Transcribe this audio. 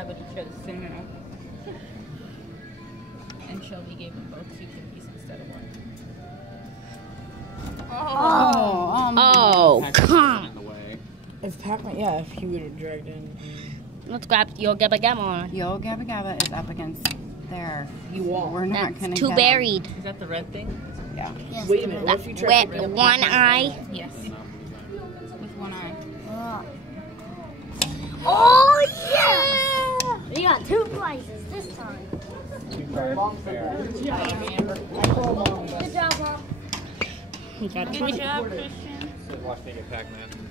pie, but he chose cinnamon. And Shelby gave them both 2 cookies instead of 1. Oh, come. If Pac-Man, yeah, if he would have dragged in. Let's grab Yo Gabba Gabba. Yo Gabba Gabba is up against there. We're not going to Too buried. Is that the red thing? Yeah. Yes. Wait a minute, what if you tried With 1 eye. Yes. With 1 eye. Oh, yeah! We got 2 prizes this time. Good job, Mom. He got Good job, Christian. Watch me get Pac-Man.